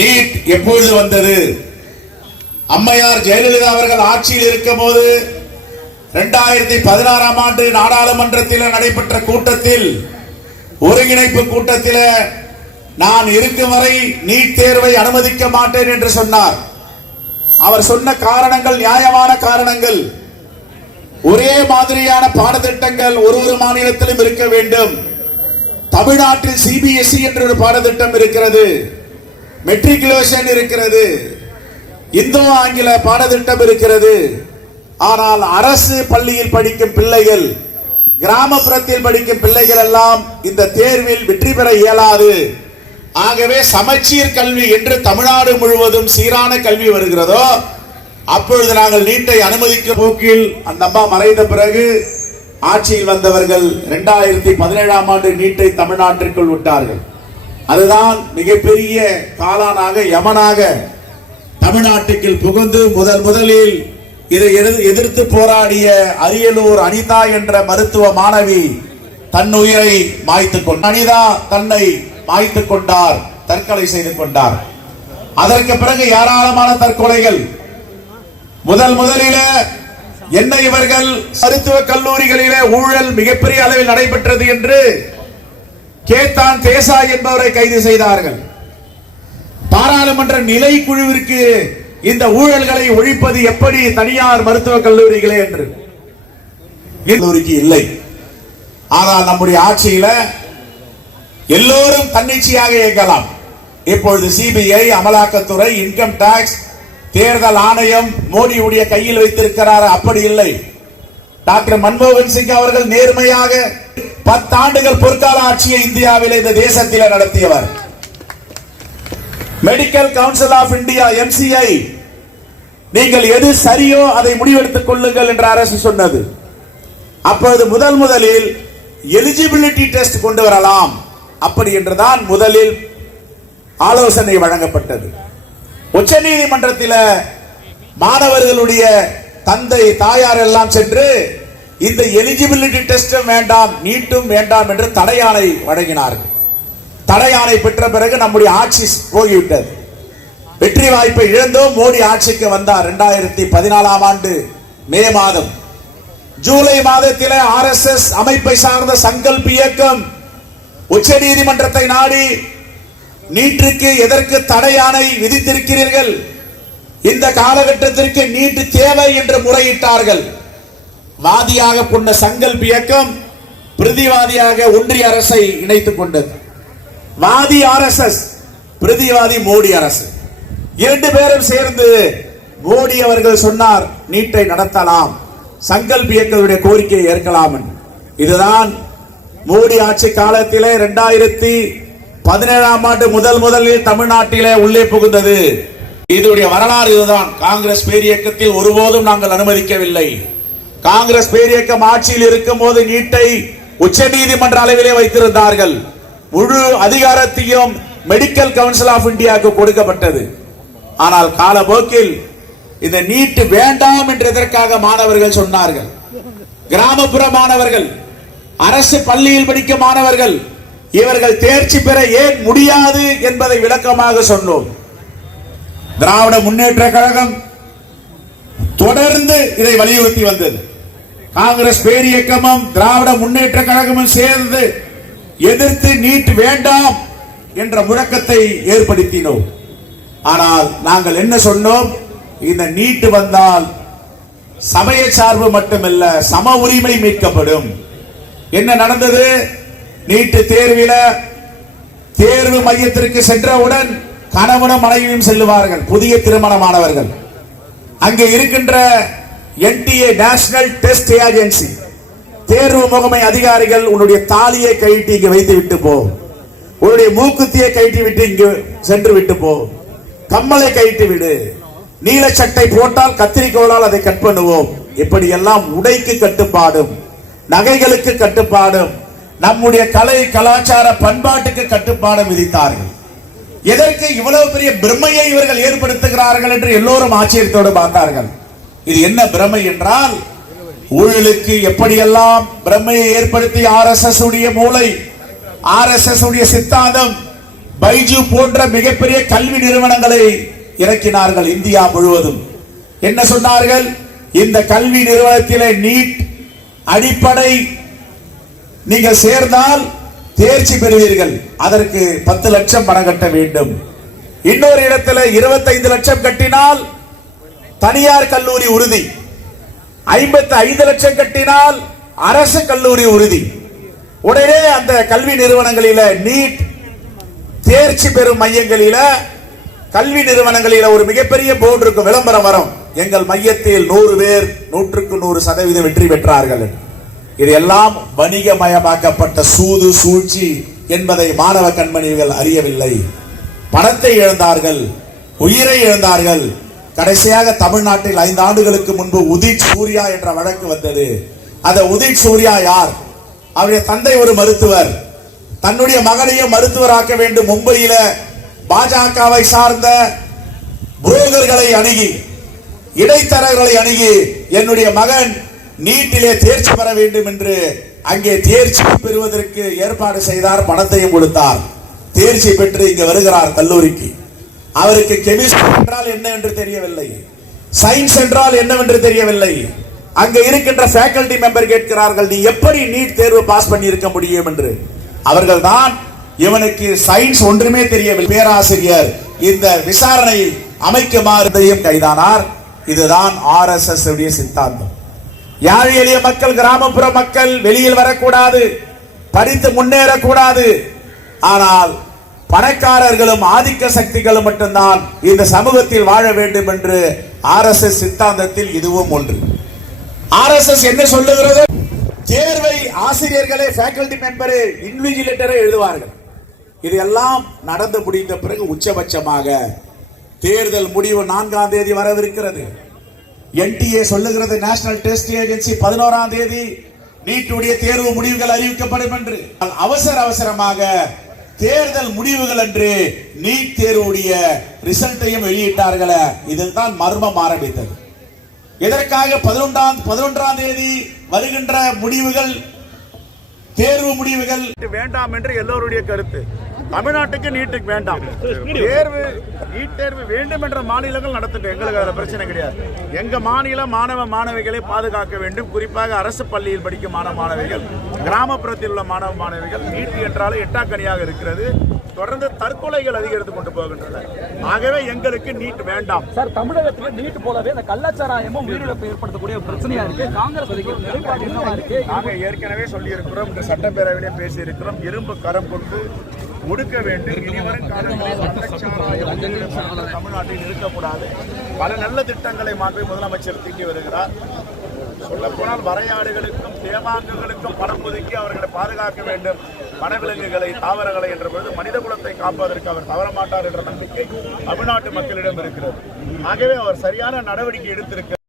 NEET எப்பொழுது வந்தது? அம்மையார் ஜெயலலிதா அவர்கள் ஆட்சியில் இருக்கும் போது 2016 ஆண்டு நாடாளுமன்றத்தில் நடைபெற்ற கூட்டத்தில், ஒருங்கிணைப்பு கூட்டத்தில், நான் இருக்கும் வரை நீட் தேர்வை அனுமதிக்க மாட்டேன் என்று சொன்னார். அவர் சொன்ன காரணங்கள் நியாயமான காரணங்கள். ஒரே மாதிரியான பாடத்திட்டங்கள் ஒரு மாநிலத்திலும் இருக்க வேண்டும். தமிழ்நாட்டில் சிபிஎஸ்இ என்ற ஒரு பாடத்திட்டம் இருக்கிறது, மெட்ரிகுலேஷன் இருக்கிறது, இந்தோ ஆங்கில பாடத்திட்டம் இருக்கிறது. ஆனால் அரசு பள்ளியில் படிக்கும் பிள்ளைகள், கிராமப்புறத்தில் படிக்கும் பிள்ளைகள் எல்லாம் இந்த தேர்வில் வெற்றி பெற இயலாது. ஆகவே சமச்சீர் கல்வி என்று தமிழ்நாடு முழுவதும் சீரான கல்வி வருகிறதோ அப்பொழுது நாங்கள் நீட்டை அனுமதிக்க போக்கில் அந்த அம்மா மறைந்த பிறகு ஆட்சியில் வந்தவர்கள் 2017 ஆண்டு நீட்டை தமிழ்நாட்டிற்குள் விட்டார்கள். அதுதான் மிகப்பெரிய காலானாக யமனாக தமிழ்நாட்டுக்கு புகுந்து முதலில் இதை எதிர்த்து போராடிய அரியலூர் அனிதா என்ற மருத்துவ மாணவி தன் உயிரை மாய்த்துக் கொண்டார். அனிதா தன்னை மாய்த்துக் கொண்டார், தற்கொலை செய்து கொண்டார். அதற்கு பிறகு ஏராளமான தற்கொலைகள். முதலில என்ன இவர்கள் மருத்துவ கல்லூரிகளிலே ஊழல் மிகப்பெரிய அளவில் நடைபெற்றது என்று கேத்தான் தேசாய் என்பவரை கைது செய்தார்கள். பாராளுமன்ற நிலை குழுவிற்கு இந்த ஊழல்களை ஒழிப்பது எப்படி தனியார் மருத்துவக் கல்லூரிகளே என்று கல்லூரிக்கு இல்லை. ஆனால் நம்முடைய ஆட்சியில எல்லோரும் தன்னிச்சையாக இயங்கலாம். இப்பொழுது சிபிஐ, அமலாக்கத்துறை, இன்கம் டாக்ஸ், தேர்தல் ஆணையம் மோடியுடைய கையில் வைத்திருக்கிறார். அப்படி இல்லை. டாக்டர் மன்மோகன் சிங் அவர்கள் நேர்மையாக 10 ஆண்டுகள் பொற்கால ஆட்சியை இந்தியாவில் இந்த தேசத்தில் நடத்தியவர். Medical council of India MCI, நீங்கள் எது சரியோ அதை முடிவெடுத்துக் கொள்ளுங்கள் என்று அரசு சொன்னது. அப்பொழுது முதலில் எலிஜிபிலிட்டி டெஸ்ட் கொண்டு வரலாம் அப்படி என்றுதான் முதலில் ஆலோசனை வழங்கப்பட்டது. உச்ச நீதிமன்றத்தில் மாணவர்களுடைய தந்தை தாயார் எல்லாம் சென்று இந்த எலிஜிபிலிட்டி டெஸ்டும் வேண்டாம், நீட்டும் வேண்டாம் என்று தடையாணை வழங்கினார்கள். தடையாணை பெற்ற பிறகு நம்முடைய ஆட்சி போய்விட்டது. வெற்றி வாய்ப்பை இழந்தோம். மோடி ஆட்சிக்கு வந்தார் 2014 ஆண்டு மே மாதம். ஜூலை மாதத்தில் RSS அமைப்பை சார்ந்த சங்கல்ப் இயக்கம் உச்ச நீதிமன்றத்தை நாடி நீட்டிற்கு எதற்கு தடையாணை விதித்திருக்கிறீர்கள், இந்த காலகட்டத்திற்கு நீட்டு தேவை என்று முறையிட்டார்கள். வாதியாக கொண்ட சங்கல்ப் இயக்கம் பிரதிவாதியாக ஒன்றிய அரசை இணைத்துக் கொண்டது. வாதி RSS, பிரதிவாதி மோடி அரசு. 2 பேரும் சேர்ந்து மோடி அவர்கள் சொன்னார் நீட்டை நடத்தலாம், சங்கல்ப் இயக்கத்துடைய கோரிக்கையை ஏற்கலாம். இதுதான் மோடி ஆட்சி காலத்திலே 2017 ஆண்டு முதலில் தமிழ்நாட்டிலே உள்ளே புகுந்தது. இதனுடைய வரலாறு இதுதான். காங்கிரஸ் பேரியக்கத்தில் ஒருபோதும் நாங்கள் அனுமதிக்கவில்லை. காங்கிரஸ் பேரியக்கம் ஆட்சியில் இருக்கும் போது நீட்டை உச்ச நீதிமன்ற அளவிலே வைத்திருந்தார்கள். முழு அதிகாரத்தையும் மெடிக்கல் கவுன்சில் ஆஃப் இந்தியாவுக்கு கொடுக்கப்பட்டது. ஆனால் காலப்போக்கில் இந்த நீட் வேண்டாம் என்று எதற்காக மாணவர்கள் சொன்னார்கள். கிராமப்புற மாணவர்கள், அரசு பள்ளியில் படிக்கும் மாணவர்கள், இவர்கள் தேர்ச்சி பெற ஏன் முடியாது என்பதை விளக்கமாக சொன்னோம். திராவிட முன்னேற்ற கழகம் தொடர்ந்து இதை வலியுறுத்தி வந்தது. காங்கிரஸ் பேரியக்கமும் திராவிட முன்னேற்ற கழகமும் சேர்ந்து எதிர்த்து நீட் வேண்டாம் என்ற முழக்கத்தை ஏற்படுத்தினோம். ஆனால் நாங்கள் என்ன சொன்னோம், இந்த நீட் வந்தால் சமய சார்பு மட்டுமல்ல, சம உரிமை மீட்கப்படும். என்ன நடந்தது? நீட் தேர்வில தேர்வு மையத்திற்கு சென்றவுடன் கணவனும் மனைவியும் செல்லுவார்கள், புதிய திருமணமானவர்கள். அங்கே இருக்கின்ற NTA, நேஷனல் டெஸ்ட் ஏஜென்சி, தேர்வு முகமை அதிகாரிகள் உன்னுடைய தாலியை கைட்டி இங்கு வைத்து விட்டு போ, உன்னுடைய மூக்குத்தியை கைட்டி விட்டு இங்கு சென்று விட்டு போ, கம்மலை கைட்டு விடு, நீல சட்டை போட்டால் கத்திரிக்கோளால் அதை கட் பண்ணுவோம். இப்படி எல்லாம் உடைக்கு கட்டுப்பாடும், நகைகளுக்கு கட்டுப்பாடும், நம்முடைய கலை கலாச்சார பண்பாட்டுக்கு கட்டுப்பாடும் விதித்தார்கள். எதற்கு இவ்வளவு பெரிய பிரமையை இவர்கள் ஏற்படுத்துகிறார்கள் என்று எல்லோரும் ஆச்சரியத்தோடு பார்த்தார்கள். இது என்ன பிரமை என்றால், ஊழலுக்கு எப்படியெல்லாம் பிரமையை ஏற்படுத்தி RSS உடைய மூளை, RSS உடைய சித்தாந்தம் பைஜு போன்ற மிகப்பெரிய கல்வி நிறுவனங்களை இறக்கினார்கள் இந்தியா முழுவதும். என்ன சொன்னார்கள்? இந்த கல்வி நிறுவனத்திலே நீட் அடிப்படை நீங்கள் சேர்ந்தால் தேர்ச்சி பெறுவீர்கள், அதற்கு 10 லட்சம் பணம் கட்ட வேண்டும். இன்னொரு இடத்துல 25 லட்சம் கட்டினால் தனியார் கல்லூரி உறுதி, 55 லட்சம் கட்டினால் அரசு கல்லூரி உறுதி. உடனே அந்த கல்வி நிறுவனங்களில நீட் தேர்ச்சி பெறும் மையங்களில கல்வி நிறுவனங்களில ஒரு மிகப்பெரிய போர்டு இருக்கும், விளம்பரம் வரும், எங்கள் மையத்தில் 100 பேர் 100க்கு 100% வெற்றி பெற்றார்கள். இதெல்லாம் வணிகமயமாக்கப்பட்ட சூது சூழ்ச்சி என்பதை மாணவ கண்மணிகள் அறியவில்லை. பணத்தை இழந்தார்கள், உயிரை இழந்தார்கள். கடைசியாக தமிழ்நாட்டில் 5 ஆண்டுகளுக்கு முன்பு உதித் சூர்யா என்ற வழக்கு வந்தது. அந்த உதித் சூர்யா யார்? அவருடைய தந்தை ஒரு மருத்துவர், தன்னுடைய மகனையும் மருத்துவராக்க வேண்டும். மும்பையில பாஜகவை சார்ந்த புரோக்கர்களை அணுகி, இடைத்தரகர்களை அணுகி, என்னுடைய மகன் நீட்டிலே தேர்ச்சி பெற வேண்டும் என்று அங்கே தேர்ச்சி பெறுவதற்கு ஏற்பாடு செய்தார், பணத்தையும் கொடுத்தார். தேர்ச்சி பெற்று இங்கு வருகிறார் கல்லூரிக்கு. அவருக்கு கெமிஸ்ட்ரி என்றால் என்ன என்று தெரியவில்லை, சயின்ஸ் என்றால் என்னவென்று தெரியவில்லை. அங்க இருக்கின்ற ஃபேக்கல்டி மெம்பர் கேட்கிறார்கள், நீ எப்படி நீட் தேர்வு பாஸ் பண்ணி இருக்க முடியும் என்று. அவர்கள் தான் இவனுக்கு சயின்ஸ் ஒன்றுமே தெரியவில்லை. பேராசிரியர் இந்த விசாரணை அமைக்குமாறு கைதானார். இதுதான் RSS உடைய சித்தாந்தம். யாழ் எளிய மக்கள், கிராமப்புற மக்கள் வெளியில் வரக்கூடாது, படித்து முன்னேறக்கூடாது. ஆனால் பணக்காரர்களும் ஆதிக்க சக்திகளும் மட்டும்தான் இந்த சமூகத்தில் வாழ வேண்டும் என்று RSS சித்தாந்தத்தில் இதுவும் ஒன்று. RSS என்ன சொல்லுகிறது? தேர்வை ஆசிரியர்களே, ஃபேக்கல்டி மெம்பரே, இன்விஜிலேட்டரை எழுதுவார்கள். இது எல்லாம் நடந்து முடிந்த பிறகு உச்சபட்சமாக தேர்தல் முடிவு 4ஆம் தேதி வரவிருக்கிறது. NTA சொல்லுகிறது, நேஷனல் டெஸ்ட் ஏஜென்சி 11ஆம் தேதி நீட்டுடைய தேர்வு முடிவுகள் அறிவிக்கப்படும் என்று. அவசரமாக தேர்தல் முடிவுகள் என்று நீட் தேர்வுடைய ரிசல்ட்டையும் வெளியிட்டார்கள். இதில் தான் மர்மம் ஆரம்பித்தது. எதற்காக 11ஆம் தேதி வருகின்ற முடிவுகள், தேர்வு முடிவுகள் வேண்டாம் என்று எல்லோருடைய கருத்து. தமிழ்நாட்டுக்கு நீட்டுக்கு வேண்டாம், நீட் தேர்வு வேண்டும் என்ற மாநிலங்கள் நடத்தட்டும், எங்களுக்கு அதில் பிரச்சனை கிடையாது. எங்க மாநில மாணவ மாணவிகளை பாதுகாக்க வேண்டும். குறிப்பாக அரசு பள்ளியில் படிக்கும் மாணவ மாணவிகள், கிராமப்புறத்தில் உள்ள மாணவ மாணவிகள். நீட் என்றாலும் எட்டாக்கனியாக இருக்கிறது. தொடர்ந்து தற்கொலைகள் அதிகரித்துக் கொண்டு போகின்றன. ஆகவே எங்களுக்கு நீட் வேண்டாம். சார், தமிழகத்தில் நீட் போலவே இந்த கள்ளச்சாராயமும் உயிரிழப்பு ஏற்படுத்தக்கூடிய பிரச்சனையா இருக்கு. காங்கிரஸ் நிலைப்பாடு என்னவா இருக்கு? நாங்கள் ஏற்கனவே சொல்லி இருக்கிறோம், இந்த சட்டப்பேரவையிலே பேசி இருக்கிறோம், இரும்பு கரம் கொண்டு முடுக்க வேண்டும். இனிவரும் காலங்களில் தமிழ்நாட்டில் இருக்கக்கூடாது. பல நல்ல திட்டங்களை மாற்றி முதலமைச்சர் தீட்டி வருகிறார். சொல்ல போனால் வரையாடுகளுக்கும் தேவாங்குகளுக்கும் பணம் ஒதுக்கி அவர்களை பாதுகாக்க வேண்டும், வனவிலங்குகளை, தாவரங்களை என்ற பொழுது மனித குலத்தை காப்பதற்கு அவர் தவறமாட்டார் என்ற நம்பிக்கை தமிழ்நாட்டு மக்களிடம் இருக்கிறது. ஆகவே அவர் சரியான நடவடிக்கை எடுத்திருக்கிறார்.